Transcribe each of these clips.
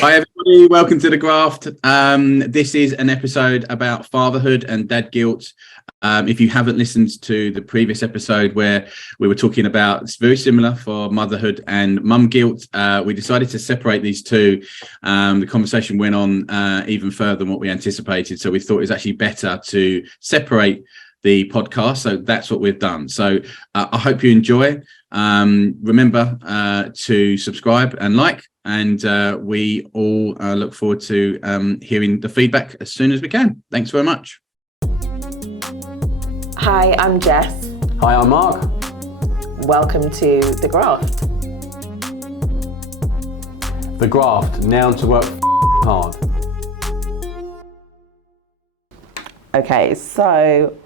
Hi everybody, welcome to The Graft. This is an episode about fatherhood and dad guilt. If you haven't listened to the previous episode where we were talking about, it's very similar for motherhood and mum guilt, we decided to separate these two. The conversation went on even further than what we anticipated, so we thought it was actually better to separate the podcast. So that's what we've done. So I hope you enjoy. Remember to subscribe and like. And we all look forward to hearing the feedback as soon as we can. Thanks very much. Hi, I'm Jess. Hi, I'm Mark. Welcome to The Graft. The Graft, now to work hard. Okay, so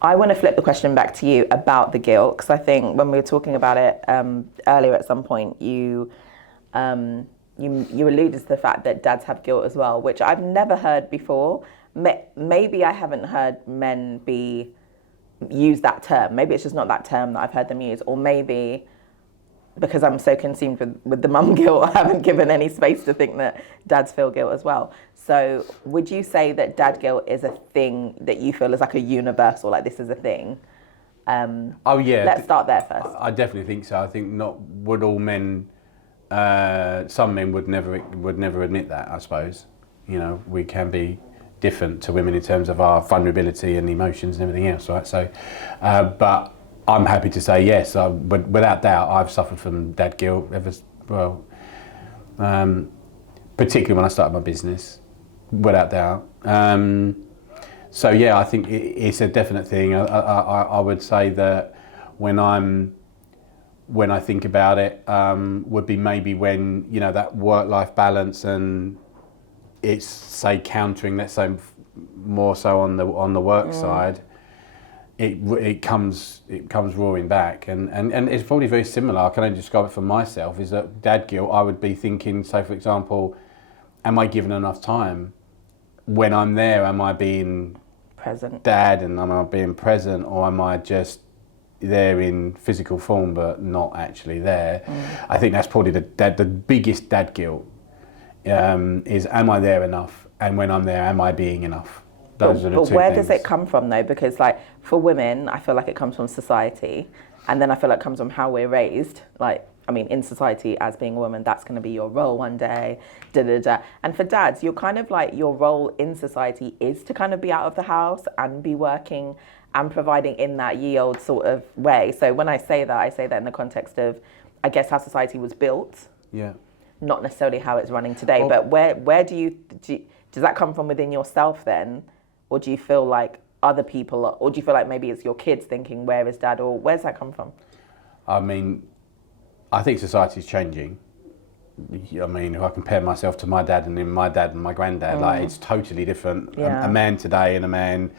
I want to flip the question back to you about the guilt, because I think when we were talking about it earlier at some point, you alluded to the fact that dads have guilt as well, which I've never heard before. Maybe I haven't heard men use that term. Maybe it's just not that term that I've heard them use, or maybe because I'm so consumed with the mum guilt, I haven't given any space to think that dads feel guilt as well. So would you say that dad guilt is a thing that you feel is like a universal, like this is a thing? Oh yeah. Let's start there first. I definitely think so. I think would all men. Some men would never admit that. I suppose, you know, we can be different to women in terms of our vulnerability and emotions and everything else, right? So, but I'm happy to say yes. But without doubt, I've suffered from dad guilt particularly when I started my business. Without doubt. So yeah, I think it's a definite thing. I would say that when I think about it, would be maybe when, you know, that work-life balance and it's, say, countering, let's say, more so on the work side, it comes roaring back, and it's probably very similar. I can only describe it for myself. Is that dad guilt? I would be thinking, say, for example, am I given enough time? When I'm there, am I being Present, dad, and am I being present, or am I just there in physical form but not actually there? I think that's probably the biggest dad guilt, is am I there enough, and when I'm there, am I being enough? Those are the two things. But where does it come from though? Because like for women, I feel like it comes from society, and then I feel like it comes from how we're raised. Like, I mean, in society, as being a woman, that's going to be your role one day, And for dads, you're kind of like, your role in society is to kind of be out of the house and be working and providing in that ye old sort of way. So when I say that in the context of, I guess, how society was built. Yeah. Not necessarily how it's running today. Well, but where does that come from within yourself then? Or do you feel like other people, or do you feel like maybe it's your kids thinking, where is dad? Or where's that come from? I mean, I think society's changing. I mean, if I compare myself to my dad and then my dad and my granddad, like, it's totally different. Yeah. A man today and a man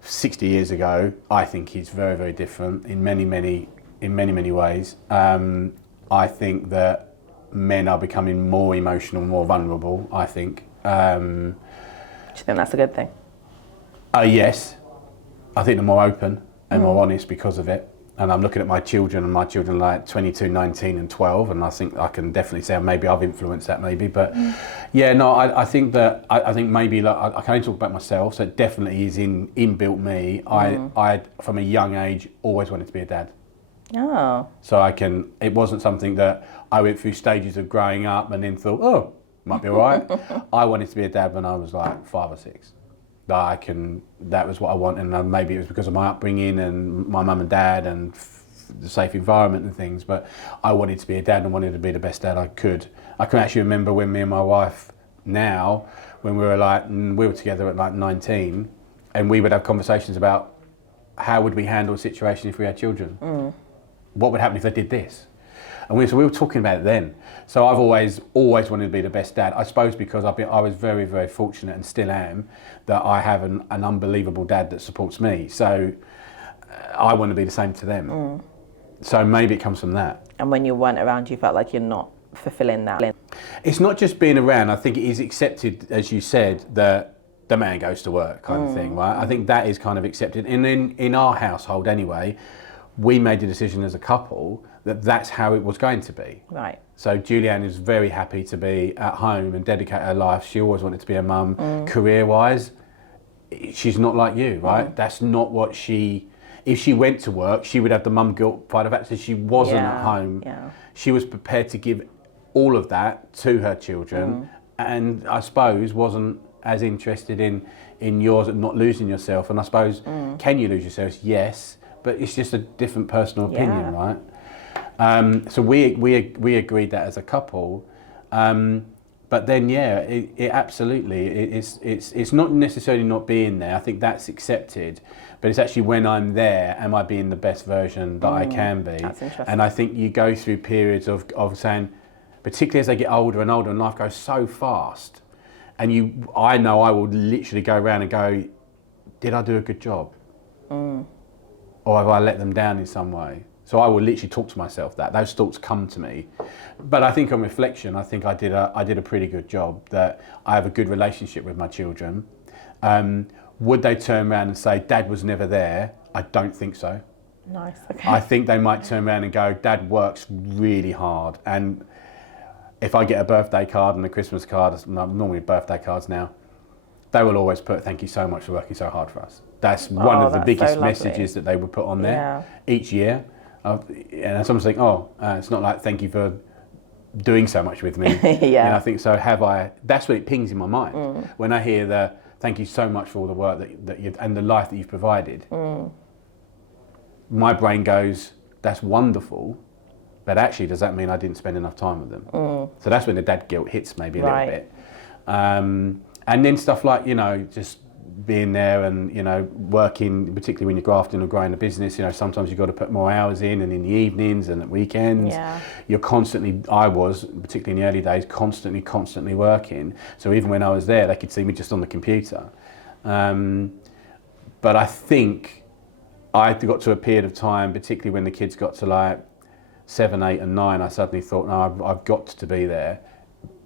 60 years ago, I think he's very, very different in many ways. I think that men are becoming more emotional, more vulnerable, I think. Do you think that's a good thing? Yes. I think they're more open and more honest because of it. And I'm looking at my children, and my children are like 22, 19 and 12, and I think I can definitely say maybe I've influenced that maybe. But yeah, no, I think that, I think maybe, like, I can only talk about myself, so it definitely is inbuilt me. I from a young age, always wanted to be a dad. Oh. So it wasn't something that I went through stages of growing up and then thought, oh, might be all right. I wanted to be a dad when I was like 5 or 6. That was what I wanted, and maybe it was because of my upbringing and my mum and dad and the safe environment and things, but I wanted to be a dad and wanted to be the best dad I could. I can actually remember when me and my wife now, when we were together at like 19, and we would have conversations about how would we handle a situation if we had children? What would happen if they did this? And we were talking about it then. So I've always wanted to be the best dad. I suppose because I was very, very fortunate, and still am, that I have an unbelievable dad that supports me. So I want to be the same to them. So maybe it comes from that. And when you weren't around, you felt like you're not fulfilling that. It's not just being around. I think it is accepted, as you said, that the man goes to work kind of thing, right? I think that is kind of accepted. And in our household anyway, we made the decision as a couple that that's how it was going to be. Right. So Julianne is very happy to be at home and dedicate her life. She always wanted to be a mum. Career-wise, she's not like you, right? That's not what she... If she went to work, she would have the mum guilt by the fact that she wasn't at home. Yeah. She was prepared to give all of that to her children, and I suppose wasn't as interested in yours and not losing yourself. And I suppose, can you lose yourself? Yes, but it's just a different personal opinion, right? So we agreed that as a couple, but then it absolutely it's not necessarily not being there. I think that's accepted, but it's actually when I'm there, am I being the best version that I can be? That's interesting. And I think you go through periods of saying, particularly as they get older and older, and life goes so fast, and I know I will literally go around and go, did I do a good job, or have I let them down in some way? So I will literally talk to myself that. Those thoughts come to me. But I think on reflection, I think I did a pretty good job, that I have a good relationship with my children. Would they turn around and say, Dad was never there? I don't think so. Nice, okay. I think they might turn around and go, Dad works really hard. And if I get a birthday card and a Christmas card, normally birthday cards now, they will always put, thank you so much for working so hard for us. That's one of the biggest messages that they would put on there each year. And someone's think, it's not like thank you for doing so much with me. And I think so. That's what it pings in my mind when I hear the thank you so much for all the work that you've and the life that you've provided. My brain goes, that's wonderful, but actually, does that mean I didn't spend enough time with them? So that's when the dad guilt hits maybe a little bit. And then stuff like, just being there and, working, particularly when you're grafting or growing a business, sometimes you've got to put more hours in, and in the evenings and at weekends. You're constantly, I was, particularly in the early days, constantly working. So even when I was there, they could see me just on the computer. But I think I got to a period of time, particularly when the kids got to like 7, 8 and 9, I suddenly thought, no, I've got to be there,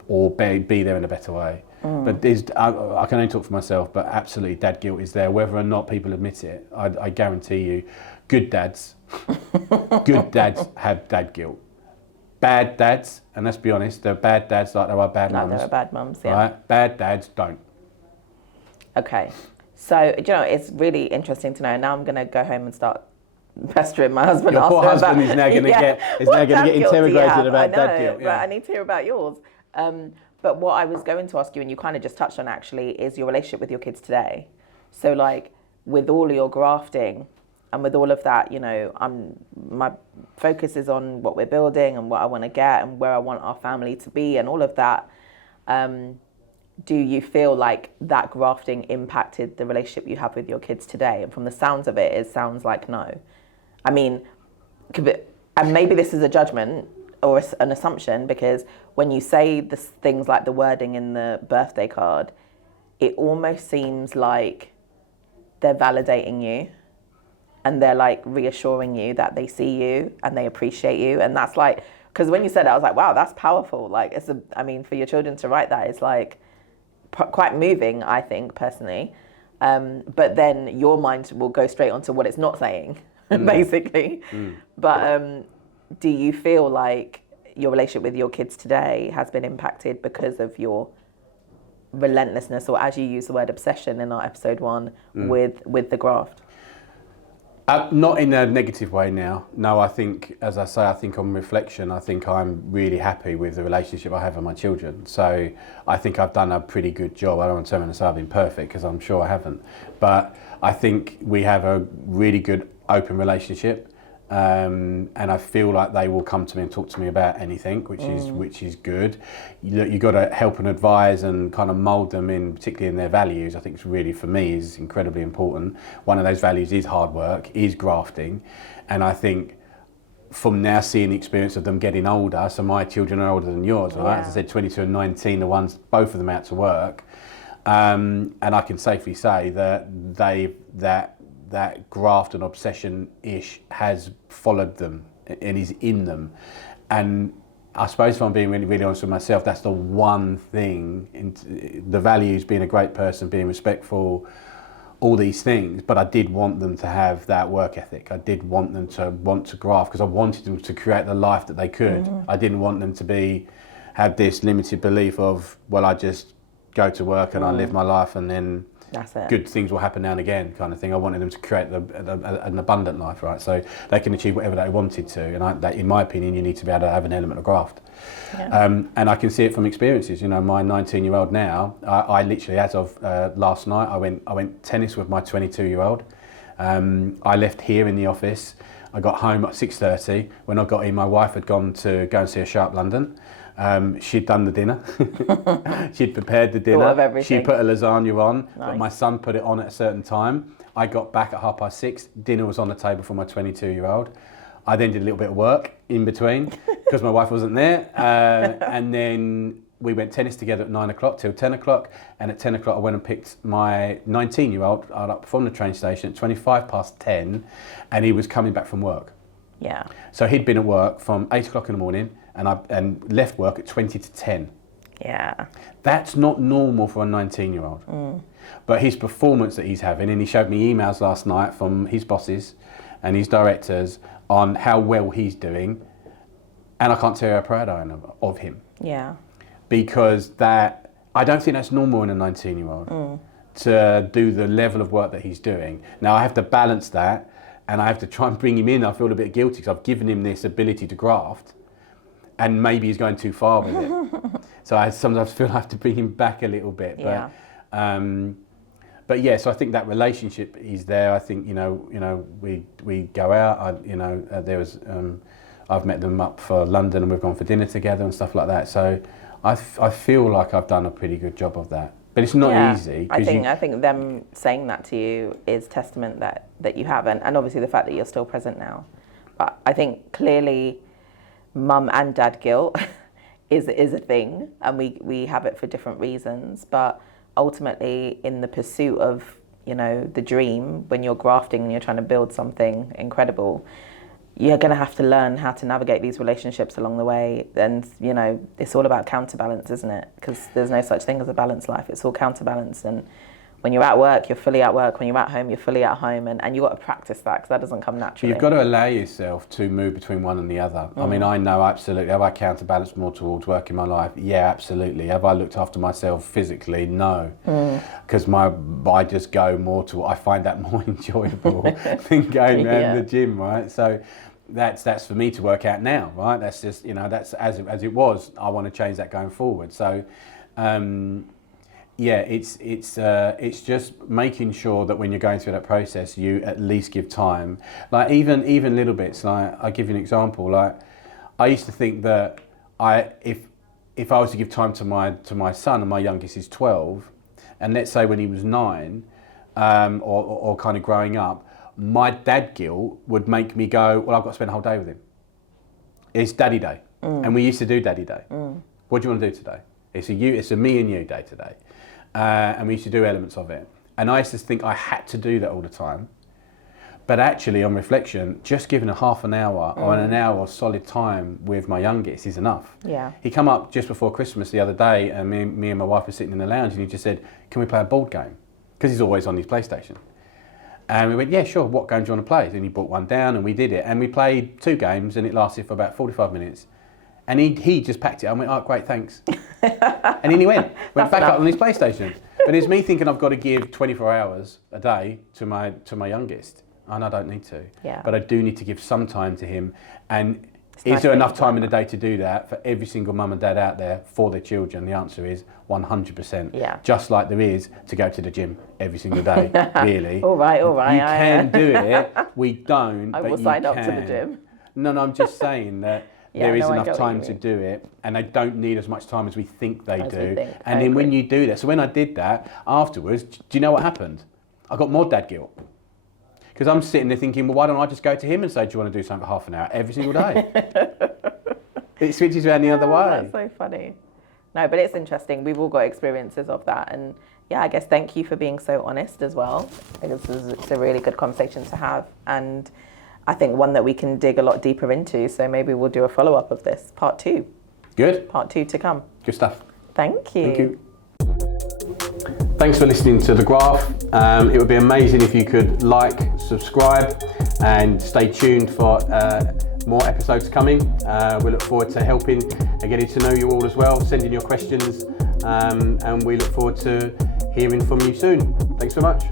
or be there in a better way. But I can only talk for myself, but absolutely dad guilt is there, whether or not people admit it. I guarantee you, good dads have dad guilt. Bad dads, and let's be honest, they're bad dads like there are bad mums. There are bad mums, yeah. Right? Bad dads don't. Okay, so it's really interesting to know. Now I'm going to go home and start pestering my husband. Your poor husband is now going to get interrogated about dad guilt. But I need to hear about yours. But what I was going to ask you, and you kind of just touched on actually, is your relationship with your kids today. So like with all your grafting and with all of that, my focus is on what we're building and what I want to get and where I want our family to be and all of that. Do you feel like that grafting impacted the relationship you have with your kids today? And from the sounds of it, it sounds like no. I mean, and maybe this is a judgment or an assumption, because when you say things like the wording in the birthday card, it almost seems like they're validating you and they're like reassuring you that they see you and they appreciate you. And that's like, because when you said it, I was like, wow, that's powerful. Like, for your children to write that is like quite moving, I think, personally. But then your mind will go straight onto what it's not saying, basically. But do you feel like your relationship with your kids today has been impacted because of your relentlessness, or as you use the word obsession in our episode 1, with the graft? Not in a negative way now. No, I think, as I say, I think on reflection, I think I'm really happy with the relationship I have with my children. So I think I've done a pretty good job. I don't want to turn around and say I've been perfect, because I'm sure I haven't. But I think we have a really good open relationship. And I feel like they will come to me and talk to me about anything, which is good. You got to help and advise and kind of mould them in, particularly in their values. I think it's really, for me, is incredibly important. One of those values is hard work, is grafting, and I think from now seeing the experience of them getting older. So my children are older than yours, right? As I said, 22 and 19, both of them out to work, and I can safely say that that graft and obsession-ish has followed them and is in them. And I suppose if I'm being really, really honest with myself, that's the one thing, the values, being a great person, being respectful, all these things, but I did want them to have that work ethic. I did want them to want to graft because I wanted them to create the life that they could. I didn't want them to have this limited belief of, well, I just go to work and I live my life and then that's it. Good things will happen now and again, kind of thing. I wanted them to create an abundant life, right? So they can achieve whatever they wanted to. And that, in my opinion, you need to be able to have an element of graft. Yeah. And I can see it from experiences. You know, my 19-year-old now, I literally, as of last night, I went tennis with my 22-year-old. I left here in the office. I got home at 6:30. When I got in, my wife had gone to go and see a show up London. She'd done the dinner. She'd prepared the dinner. She put a lasagna on, but my son put it on at a certain time. I got back at 6:30. Dinner was on the table for my 22-year-old. I then did a little bit of work in between because my wife wasn't there. And then we went tennis together at 9 o'clock till 10 o'clock. And at 10 o'clock, I went and picked my 19-year-old up from the train station at 10:25, and he was coming back from work. Yeah. So he'd been at work from 8 o'clock in the morning and left work at 20 to 10. Yeah. That's not normal for a 19-year-old. But his performance that he's having, and he showed me emails last night from his bosses and his directors on how well he's doing, and I can't tell you how proud I am of him. Yeah. Because I don't think that's normal in a 19-year-old to do the level of work that he's doing. Now I have to balance that, and I have to try and bring him in. I feel a bit guilty because I've given him this ability to graft, and maybe he's going too far with it. So I sometimes feel I have to bring him back a little bit. But, but yeah, so I think that relationship is there. I think we go out. I've met them up for London, and we've gone for dinner together and stuff like that. So I feel like I've done a pretty good job of that. But it's not easy. I think them saying that to you is testament that you have, and obviously the fact that you're still present now. But I think clearly, mum and dad guilt is a thing, and we have it for different reasons. But ultimately, in the pursuit of the dream, when you're grafting and you're trying to build something incredible, you're going to have to learn how to navigate these relationships along the way. And, it's all about counterbalance, isn't it? Because there's no such thing as a balanced life. It's all counterbalance. And when you're at work, you're fully at work. When you're at home, you're fully at home. And you've got to practice that because that doesn't come naturally. You've got to allow yourself to move between one and the other. I mean, I know absolutely. Have I counterbalanced more towards work in my life? Yeah, absolutely. Have I looked after myself physically? No. Because I just go more to, I find that more enjoyable than going around the gym, right? So that's for me to work out now, right? That's just, that's as it was. I want to change that going forward. So, it's just making sure that when you're going through that process, you at least give time. Like even little bits. Like I'll give you an example. Like I used to think that if I was to give time to my son, and my youngest is 12, and let's say when he was 9, or kind of growing up, my dad guilt would make me go, well, I've got to spend a whole day with him. It's daddy day. And we used to do daddy day. What do you want to do today? It's a me and you day today. And we used to do elements of it. And I used to think I had to do that all the time. But actually, on reflection, just giving a half an hour or an hour of solid time with my youngest is enough. Yeah. He come up just before Christmas the other day, and me and my wife were sitting in the lounge, and he just said, can we play a board game? Because he's always on his PlayStation. And we went, yeah, sure, what game do you want to play? And he brought one down, and we did it. And we played 2 games, and it lasted for about 45 minutes. And he just packed it. I went, oh, great, thanks. And then he went back up on his PlayStation. But it's me thinking I've got to give 24 hours a day to my youngest. And I don't need to. Yeah. But I do need to give some time to him. And is there enough time in the day to do that for every single mum and dad out there for their children? The answer is 100%. Yeah. Just like there is to go to the gym every single day, really. All right. You can do it. We don't. I will sign up to the gym. No, I'm just saying that there is enough time to do it, and they don't need as much time as we think they do. And then when you do that, so when I did that, afterwards, do you know what happened? I got more dad guilt. Because I'm sitting there thinking, well, why don't I just go to him and say, do you want to do something for half an hour every single day? It switches around the other way. That's so funny. No, but it's interesting. We've all got experiences of that. And yeah, I guess thank you for being so honest as well. It's a really good conversation to have. And I think one that we can dig a lot deeper into. So maybe we'll do a follow-up of this, part 2. Good. Part 2 to come. Good stuff. Thank you. Thank you. Thanks for listening to The Graph. It would be amazing if you could like, subscribe, and stay tuned for more episodes coming. We look forward to helping and getting to know you all as well, sending your questions, and we look forward to hearing from you soon. Thanks so much.